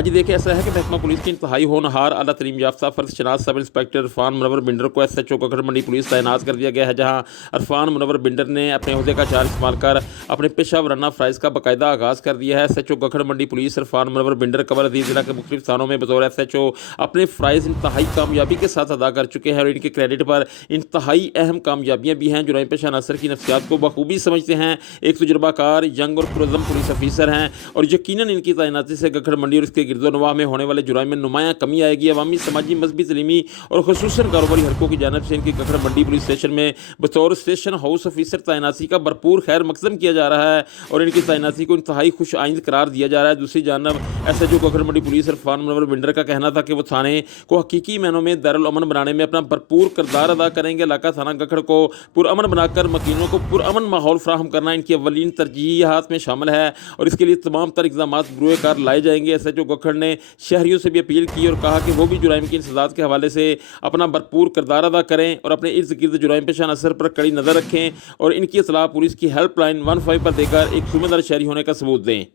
आज देखिए ऐसा है कि महकमा पुलिस की इंतहाई होनहार आला तरीम याफ्ता फर्ज शनास सब इंस्पेक्टर इरफान मुनव्वर बिंडर को SHO गखड़ मंडी पुलिस तैनात कर दिया गया है, जहां इरफान मुनव्वर बिंडर ने अपने अहदे का चार्ज इस्तेमाल कर अपने पेशा वराना फ़राइज़ का बाकायदा आगाज़ कर दिया है। SHO गखड़ मंडी पुलिस इरफान मुनव्वर बिंडर कबर अजीज़ जिला के मुख्तलिफ स्थानों में बतौर SHO अपने फ़राइज़ इंतहाई कामयाबी के साथ अदा कर चुके हैं और इनके क्रेडिट पर इंतहाई अहम कामयाबियाँ भी हैं। जुराइम पेशा अनासर की नफ्सियात को बखूबी समझते हैं, एक तजुर्बाकार यंग और पुरज़म पुलिस ऑफिसर हैं और यकीनन इनकी तैनाती से गखड़ मंडी और इसके गिरदोनवाह में होने वाले जुराइम में नुमायाँ कमी आएगी। अवामी, समाजी, मजहबी, तलीमी और खुसूसन कारोबारी हलकों की जानिब से इनकी गखड़ मंडी पुलिस स्टेशन में बतौर स्टेशन हाउस ऑफिसर तैनाती का भरपूर खैर मकदम किया जा रहा है और इनकी तैनाती को इंतहाई खुश आइंद करार दिया जा रहा है। दूसरी जानब SHO Gakhar Mandi police Irfan Munawar binder का कहना था कि वो थाने को हकीकी मैनों में दारुल अमन बनाने में अपना भरपूर किरदार अदा करेंगे। इलाका थाना गखड़ को पुरअमन बनाकर मकीनों को पुरअमन माहौल फ्राहम करना इनकी अव्वलीन तरजीहात में शामिल है और इसके लिए तमाम तर इक़दाम बरूए कार लाए जाएंगे। SHO गखड़ ने शहरियों से भी अपील की और कहा कि वो भी जुराइम की इंसदाद के हवाले से अपना भरपूर किरदार अदा करें और अपने इर्द गिर्द जुराइम पेशा अनासर पर कड़ी नज़र रखें और इनकी इत्तला पुलिस की हेल्पलाइन 15 पर देकर एक जिम्मेदार शहरी होने का सबूत दें।